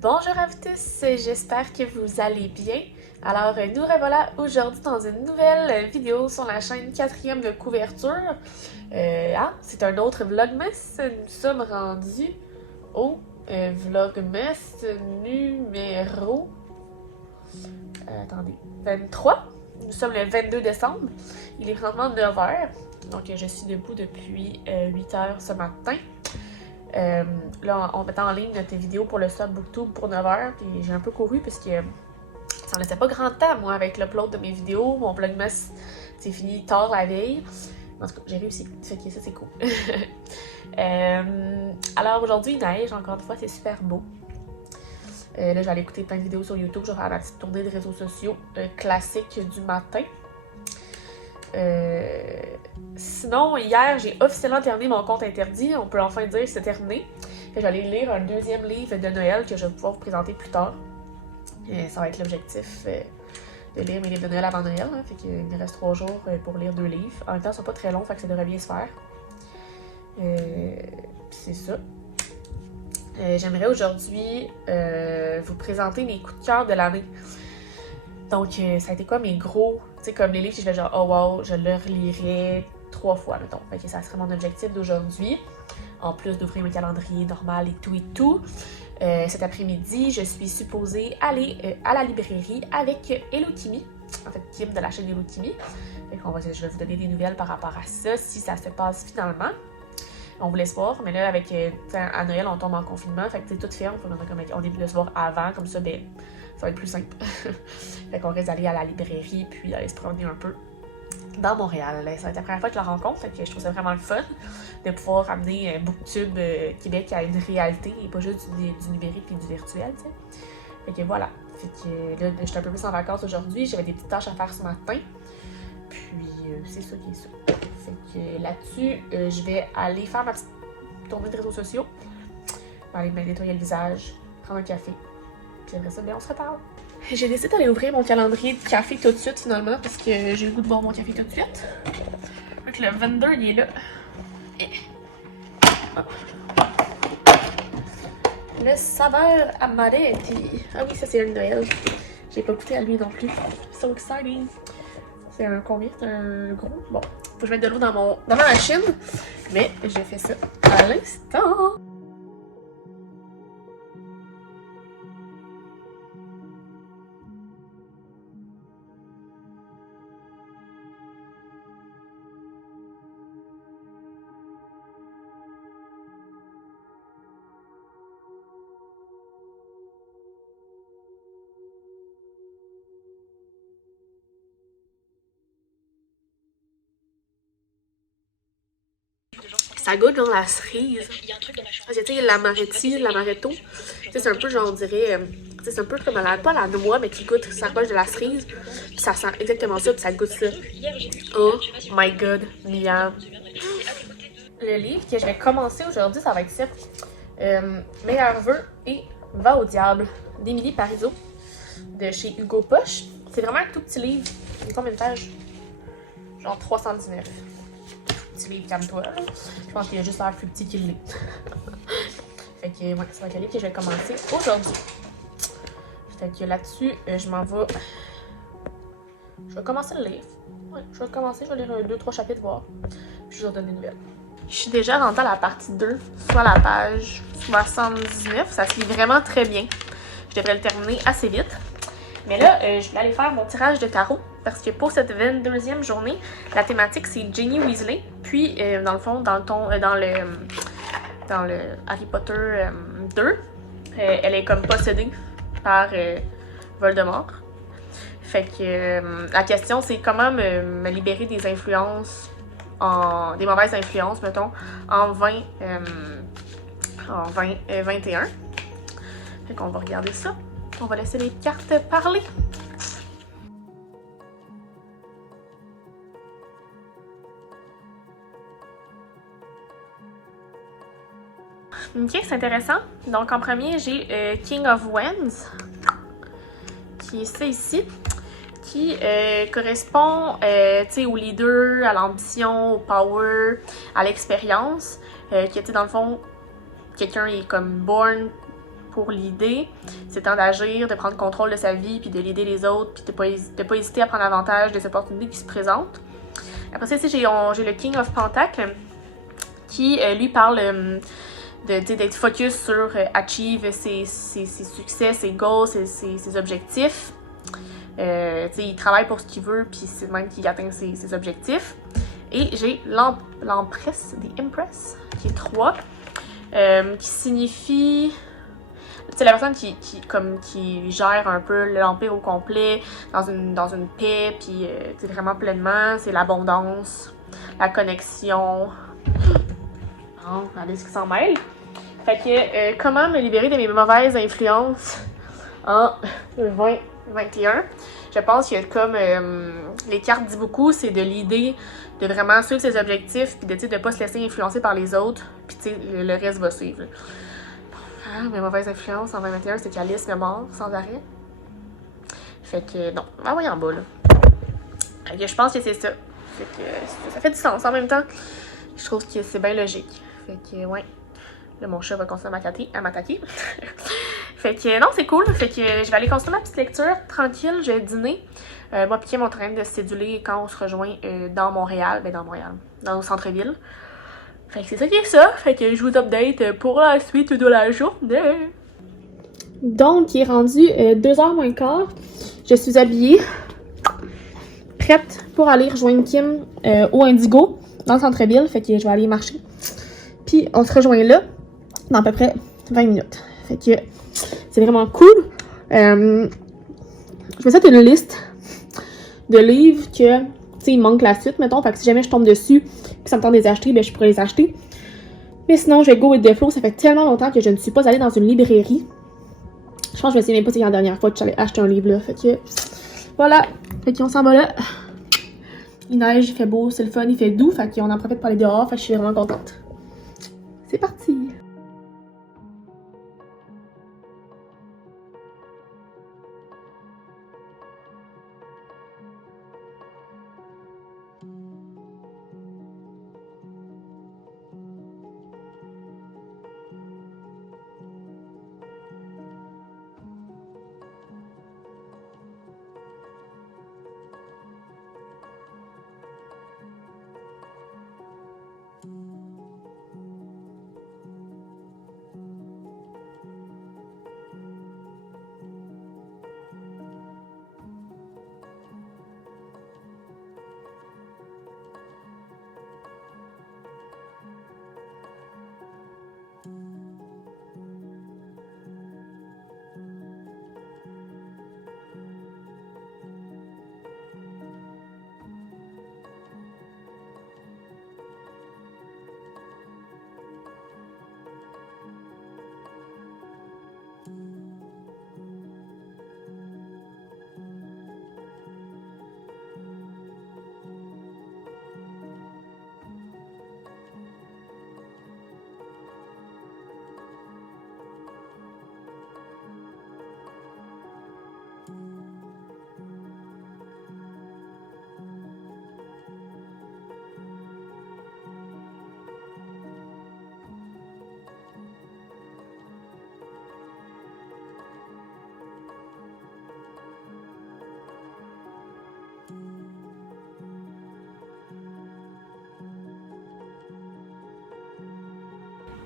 Bonjour à vous tous, j'espère que vous allez bien. Alors, nous revoilà aujourd'hui dans une nouvelle vidéo sur la chaîne 4e de couverture. C'est un autre Vlogmas. Nous sommes rendus au Vlogmas numéro... attendez, 23. Nous sommes le 22 décembre. Il est présentement 9h. Donc, je suis debout depuis 8h ce matin. Là, on mettait en ligne notre vidéo pour le sub Booktube pour 9h, puis j'ai un peu couru parce que ça me laissait pas grand temps, moi, avec l'upload de mes vidéos. Mon Vlogmas, c'est fini tard la veille. En tout cas, j'ai réussi. Fait que ça, c'est cool. Alors, aujourd'hui, il neige, encore une fois, c'est super beau. Là, je vais aller écouter plein de vidéos sur YouTube. Je vais faire ma petite tournée de réseaux sociaux classique du matin. Sinon, hier, j'ai officiellement terminé mon compte interdit. On peut enfin dire que c'est terminé. J'allais lire un deuxième livre de Noël que je vais pouvoir vous présenter plus tard. Ça va être l'objectif de lire mes livres de Noël avant Noël. Fait qu'il me reste 3 jours pour lire 2 livres. En même temps, ils sont pas très longs, fait que ça devrait bien se faire. C'est ça. J'aimerais aujourd'hui vous présenter mes coups de cœur de l'année. Donc, ça a été quoi mes gros... Tu sais, comme les livres que je fais genre, oh wow, je le relirai 3 fois, mettons. Fait que ça serait mon objectif d'aujourd'hui. En plus d'ouvrir mon calendrier normal et tout. Cet après-midi, je suis supposée aller à la librairie avec Hello Kimi. En fait, Kim de la chaîne Hello Kimi. Fait qu'on je vais vous donner des nouvelles par rapport à ça, si ça se passe finalement. On voulait se voir, mais là, avec à Noël, on tombe en confinement. Fait que tout ferme. On débute de se voir avant, comme ça, ben, ça va être plus simple. Fait qu'on risque d'aller à la librairie, puis d'aller se promener un peu dans Montréal. Ça va être la première fois que je la rencontre, fait que je trouve ça vraiment le fun de pouvoir amener Booktube Québec à une réalité et pas juste du numérique et du virtuel, tu sais. Fait que voilà. Fait que là, j'étais un peu plus en vacances aujourd'hui, j'avais des petites tâches à faire ce matin. Puis c'est ça qui est ça. Fait que là-dessus, je vais aller faire ma petite tournée de réseaux sociaux. Je vais aller me nettoyer le visage, prendre un café. Puis après ça, bien, on se reparle. J'ai décidé d'aller ouvrir mon calendrier de café tout de suite finalement parce que j'ai le goût de boire mon café tout de suite. Donc le vendeur il est là. Le saveur amaretti. Ah oui, ça c'est le Noël. J'ai pas goûté à lui non plus. So exciting. C'est un combien? C'est un gros? Bon, faut que je mette de l'eau dans ma machine. Mais j'ai fait ça à l'instant. Ça goûte genre la cerise. Tu sais, l'amaretto. C'est un peu genre, on dirait, c'est un peu comme pas la noix, mais qui goûte, ça goûte de la cerise. Puis ça sent exactement ça, puis ça goûte ça. Oh my god, miam. Le livre que je vais commencer aujourd'hui, ça va être ça. Meilleurs vœux et Va au diable d'Émilie Parizeau de chez Hugo Poche. C'est vraiment un tout petit livre. Il y a combien de pages? Genre 319. Petit livre, calme-toi. Je pense qu'il y a juste l'air plus petit qu'il l'est. Fait que, ouais, ça va être le livre que je vais commencer aujourd'hui. Fait que là-dessus, je m'en vais. Je vais commencer le livre. Ouais, je vais lire 2-3 chapitres, voir. Puis je vais vous donner une nouvelle. Je suis déjà rendue à la partie 2, soit la page 79. Ça se lit vraiment très bien. Je devrais le terminer assez vite. Mais là, je vais aller faire mon tirage de tarot parce que pour cette 22e journée, la thématique c'est Ginny Weasley. Puis, dans le fond, dans le Harry Potter 2, elle est comme possédée par Voldemort. Fait que la question c'est comment me libérer des influences, des mauvaises influences, mettons, en 2021. Fait qu'on va regarder ça. On va laisser les cartes parler. Ok, c'est intéressant. Donc en premier, j'ai King of Wands, qui est ça ici, qui correspond au leader, à l'ambition, au power, à l'expérience, qui était dans le fond, quelqu'un est comme born pour l'idée, c'est temps d'agir, de prendre contrôle de sa vie, puis de l'aider les autres, puis de pas hésiter à prendre avantage des opportunités qui se présentent. Après ça, ici, j'ai le King of Pentacles qui, lui, parle d'être focus sur achieve ses succès, ses goals, ses objectifs. Il travaille pour ce qu'il veut, puis c'est même qu'il atteint ses objectifs. Et j'ai l'Empress, The Empress, qui est 3, qui signifie... C'est la personne qui gère un peu l'empire au complet, dans une paix, puis vraiment pleinement. C'est l'abondance, la connexion. Oh, regardez ce qui s'en mêle. Fait que, comment me libérer de mes mauvaises influences en 2021? Je pense que comme les cartes disent beaucoup, c'est de l'idée de vraiment suivre ses objectifs, puis de ne pas se laisser influencer par les autres, puis le reste va suivre. Ah, mes mauvaises influences en 2021, c'est qu'Alice est mort sans arrêt. Fait que non, on va envoyer en bas là. Fait que je pense que c'est ça. Fait que ça fait du sens en même temps. Je trouve que c'est bien logique. Fait que ouais. Là, mon chat va continuer à m'attaquer. Fait que non, c'est cool. Fait que je vais aller continuer ma petite lecture tranquille. Je vais dîner. Moi et Kim, on est en train de se céduler quand on se rejoint dans Montréal. Ben, dans le centre-ville. Fait que c'est ça qui est ça. Fait que je vous update pour la suite de la journée. Donc, il est rendu 2h moins quart. Je suis habillée. Prête pour aller rejoindre Kim au Indigo, dans le centre-ville. Fait que je vais aller marcher. Puis, on se rejoint là, dans à peu près 20 minutes. Fait que c'est vraiment cool. Je me fait une liste de livres que, tu sais, il manque la suite, mettons. Fait que si jamais je tombe dessus, que ça me tente de les acheter, ben je pourrais les acheter. Mais sinon, je vais go with the flow. Ça fait tellement longtemps que je ne suis pas allée dans une librairie. Je pense que je me souviens même pas si c'est la dernière fois que j'allais acheter un livre là. Fait que, voilà. Fait qu'on s'en va là. Il neige, il fait beau, c'est le fun, il fait doux. Fait qu'on en profite pour aller dehors. Fait que je suis vraiment contente. C'est parti!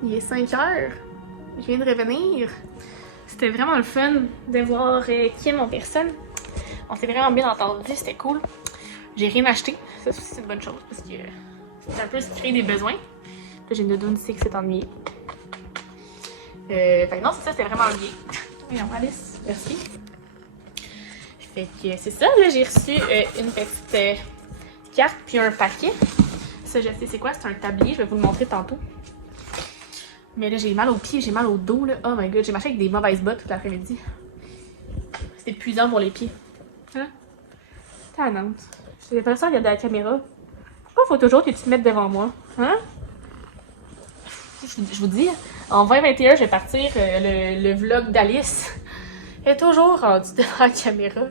Il est 5 heures. Je viens de revenir. C'était vraiment le fun de voir Kim en personne. On s'est vraiment bien entendu, c'était cool. J'ai rien acheté. Ça aussi, c'est une bonne chose parce que c'est un peu se créer des besoins. Là, j'ai une doudoune ici qui s'est ennuyée. Fait que non, c'est ça, c'était vraiment bien. Voyons, Alice, merci. Fait que c'est ça, là, j'ai reçu une petite carte puis un paquet. Ça, je sais c'est quoi, c'est un tablier, je vais vous le montrer tantôt. Mais là, j'ai mal aux pieds, j'ai mal au dos, là. Oh my god, j'ai marché avec des mauvaises bottes toute l'après-midi. C'est épuisant pour les pieds. Hein? Tannante. J'ai l'impression de regarder la caméra. Pourquoi faut toujours que tu te mettes devant moi? Hein? Je vous dis, en 2021, je vais partir le vlog d'Alice. Elle est toujours rendue devant la caméra.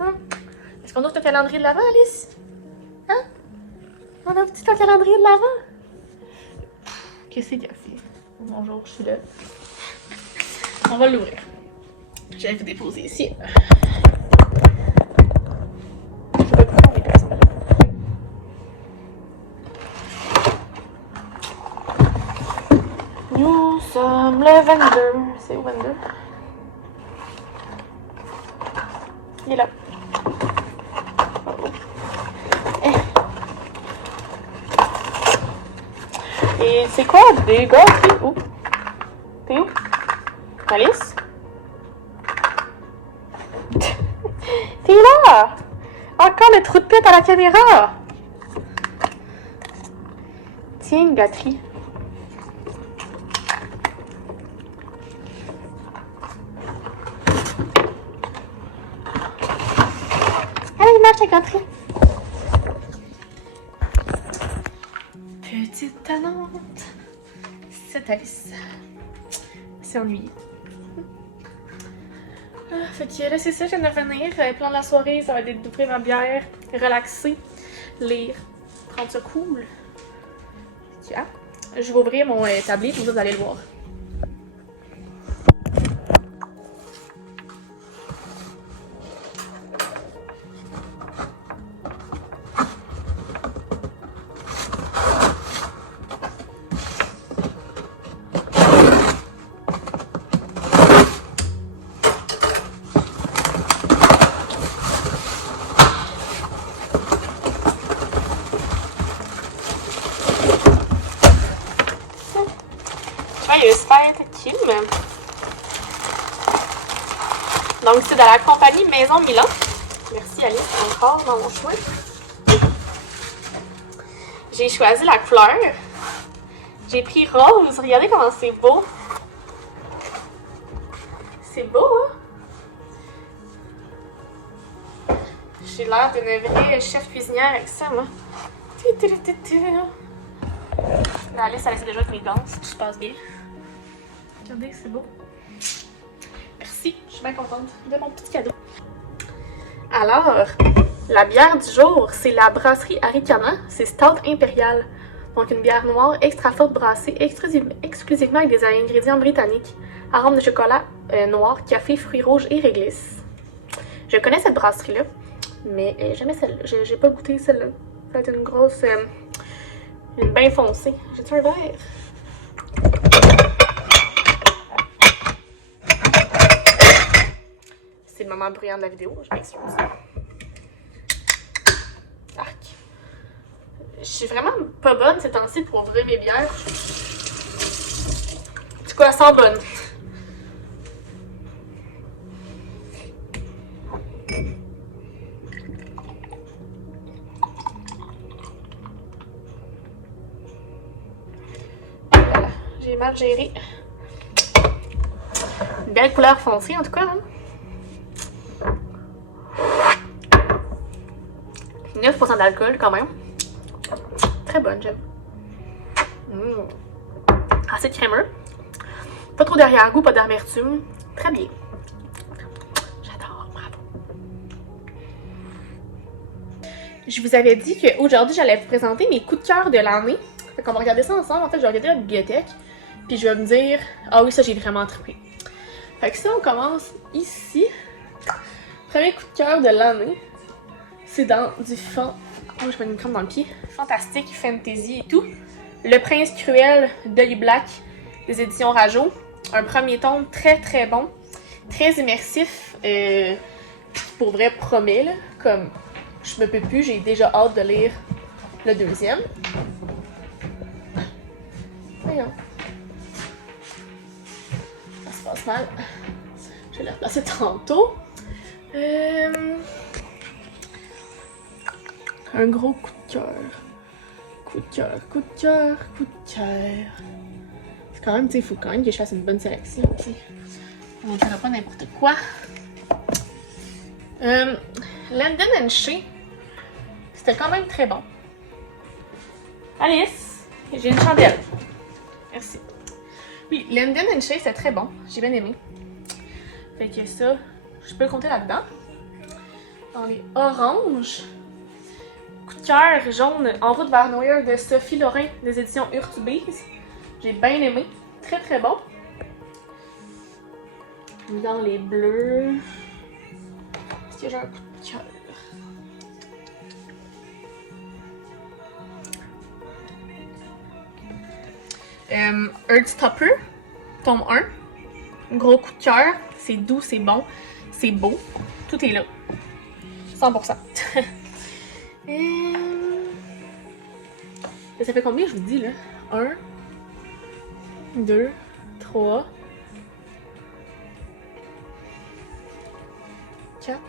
Hein? Est-ce qu'on ouvre ton calendrier de l'Avent, Alice? Hein? On a petit ton calendrier de l'Avent? Qu'est-ce qu'il a fait? Bonjour, je suis là. On va l'ouvrir. Je vais vous déposer ici. Nous sommes le 22. C'est où 22? Il est là. Et c'est quoi des gars? T'es où? T'es où? Alice? T'es là! Encore le trou de tête à la caméra! Tiens, une gâterie. Allez, mange ta gâterie. Petite tannante. C'est Alice. C'est ennuyé. Fait que là, c'est ça, je viens de revenir. Le plan de la soirée, ça va être d'ouvrir ma bière, relaxer, lire, prendre ça cool. Yeah. Je vais ouvrir mon tablier, comme ça vous allez le voir. Kim. Donc, c'est de la compagnie Maison Milan. Merci Alice encore dans mon choix. J'ai choisi la couleur. J'ai pris rose. Regardez comment c'est beau. C'est beau, hein? J'ai l'air d'une vraie chef cuisinière avec ça, moi. Alice, elle essaie déjà avec mes danses. Tout se passe bien. Regardez, c'est beau. Merci, je suis bien contente de mon petit cadeau. Alors, la bière du jour, c'est la brasserie Arikana. C'est Stout Impérial. Donc une bière noire extra forte brassée exclusivement avec des ingrédients britanniques. Arôme de chocolat noir, café, fruits rouges et réglisse. Je connais cette brasserie-là, mais jamais celle-là. J'ai pas goûté celle-là. Ça va être une grosse... une bien foncée. J'ai-tu un verre? C'est le moment bruyant de la vidéo, je m'excuse. Arc. Je suis vraiment pas bonne ces temps-ci pour ouvrir mes bières. En tout cas, elle sent bonne. Voilà, j'ai mal géré. Une belle couleur foncée en tout cas. Hein? 9% d'alcool quand même. Très bonne, j'aime. Assez crémeux. Pas trop d'arrière-goût, pas d'amertume. Très bien. J'adore, bravo. Je vous avais dit qu'aujourd'hui, j'allais vous présenter mes coups de cœur de l'année. Fait qu'on va regarder ça ensemble. En fait, je vais regarder la bibliothèque. Puis je vais me dire, ah oui, ça, j'ai vraiment trippé. Fait que ça, on commence ici. Premier coup de cœur de l'année. C'est dans du oh, je mets une crème dans le pied. Fantastique, fantasy et tout. Le Prince Cruel d'Holly Black des éditions Rajo. Un premier tome très très bon. Très immersif. Pour vrai, promet là. Comme je me peux plus, j'ai déjà hâte de lire le deuxième. Voyons. Ça se passe mal. Je vais le replacer tantôt. Un gros coup de cœur. Coup de cœur, coup de cœur, coup de cœur. C'est quand même, tu sais, il faut quand même que je fasse une bonne sélection, tu sais. On ne dira pas n'importe quoi. London & Shea. C'était quand même très bon. Alice, j'ai une chandelle. Merci. Oui, London & Shea, c'est très bon. J'ai bien aimé. Fait que ça, je peux le compter là-dedans. Dans les oranges. Coup de cœur jaune En route vers New York de Sophie Lorrain des éditions Urtubise. J'ai bien aimé. Très très bon. Dans les bleus. Est-ce que j'ai un coup de cœur? Heartstopper, tome 1. Gros coup de cœur. C'est doux, c'est bon, c'est beau. Tout est là. 100%. Ça fait combien, je vous dis, là? 1, 2, 3, 4.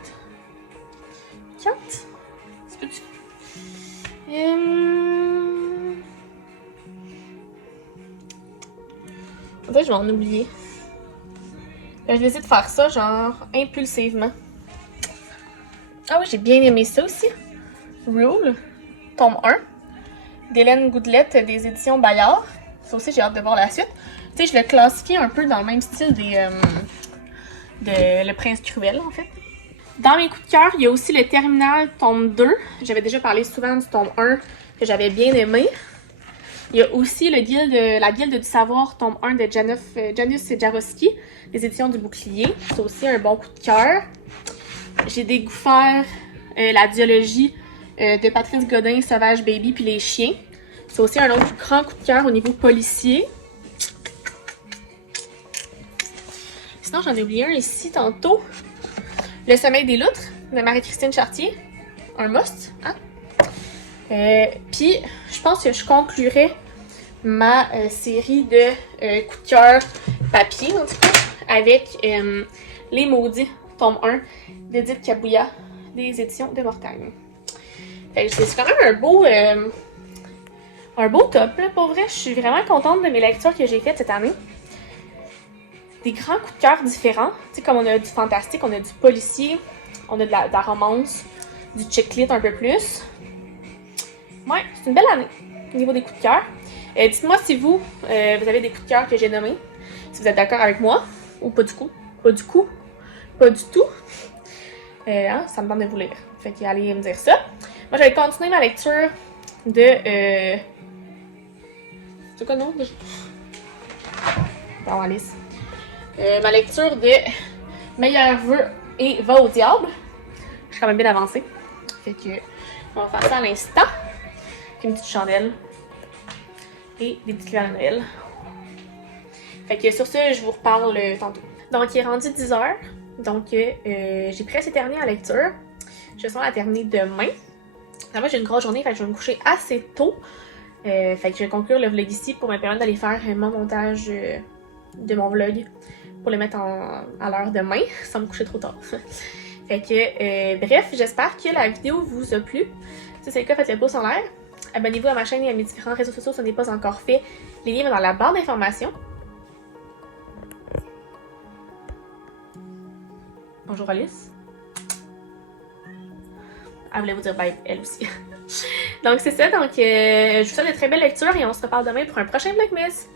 4? C'est petit. En fait, je vais en oublier. Je vais essayer de faire ça, genre, impulsivement. Ah oui, j'ai bien aimé ça aussi. Rule, tome 1. D'Hélène Goudelette des éditions Bayard. Ça aussi, j'ai hâte de voir la suite. Tu sais, je le classifie un peu dans le même style de Le Prince Cruel, en fait. Dans mes coups de cœur, il y a aussi le Terminal, tome 2. J'avais déjà parlé souvent du tome 1 que j'avais bien aimé. Il y a aussi la Guilde du Savoir, tome 1 de Janusz Jaworski, des éditions du Bouclier. C'est aussi un bon coup de cœur. J'ai découvert la dialogie de Patrice Godin, Sauvage Baby, puis Les Chiens. C'est aussi un autre grand coup de cœur au niveau policier. Sinon, j'en ai oublié un ici tantôt. Le Sommeil des loutres de Marie-Christine Chartier. Un must, hein? Puis, je pense que je conclurai ma série de coups de cœur papier, en tout cas, avec Les Maudits, tome 1, d'Edith Kabouya, des éditions de Mortagne. C'est quand même un beau top, là, pour vrai. Je suis vraiment contente de mes lectures que j'ai faites cette année. Des grands coups de cœur différents. Tu sais, comme on a du fantastique, on a du policier, on a de la romance, du chick-lit un peu plus. Ouais, c'est une belle année au niveau des coups de cœur. Dites-moi si vous avez des coups de cœur que j'ai nommés. Si vous êtes d'accord avec moi ou pas du tout. Pas du tout. Hein, ça me tente de vous lire. Fait qu'allez me dire ça. Moi, j'avais continué ma lecture de... C'est quoi, non? Bon, Alice. Ma lecture de Meilleurs vœux et Va au diable. Je suis quand même bien avancée. Fait que on va faire ça à l'instant. Puis une petite chandelle. Et des petites lueurs à Noël. Fait que sur ce, je vous reparle tantôt. Donc, il est rendu 10h. Donc, j'ai presque terminé la lecture. Je sens la terminer demain. Moi, j'ai une grosse journée, fait que je vais me coucher assez tôt. Fait que je vais conclure le vlog ici pour me permettre d'aller faire mon montage de mon vlog pour le mettre à l'heure demain, sans me coucher trop tard. Fait que, bref, j'espère que la vidéo vous a plu. Si c'est le cas, faites le pouce en l'air. Abonnez-vous à ma chaîne et à mes différents réseaux sociaux si ce n'est pas encore fait. Les liens sont dans la barre d'informations. Bonjour Alice. Elle voulait vous dire bye, elle aussi. Donc c'est ça, donc je vous souhaite de très belles lectures et on se reparle demain pour un prochain Vlogmas.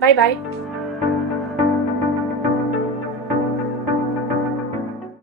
Bye bye!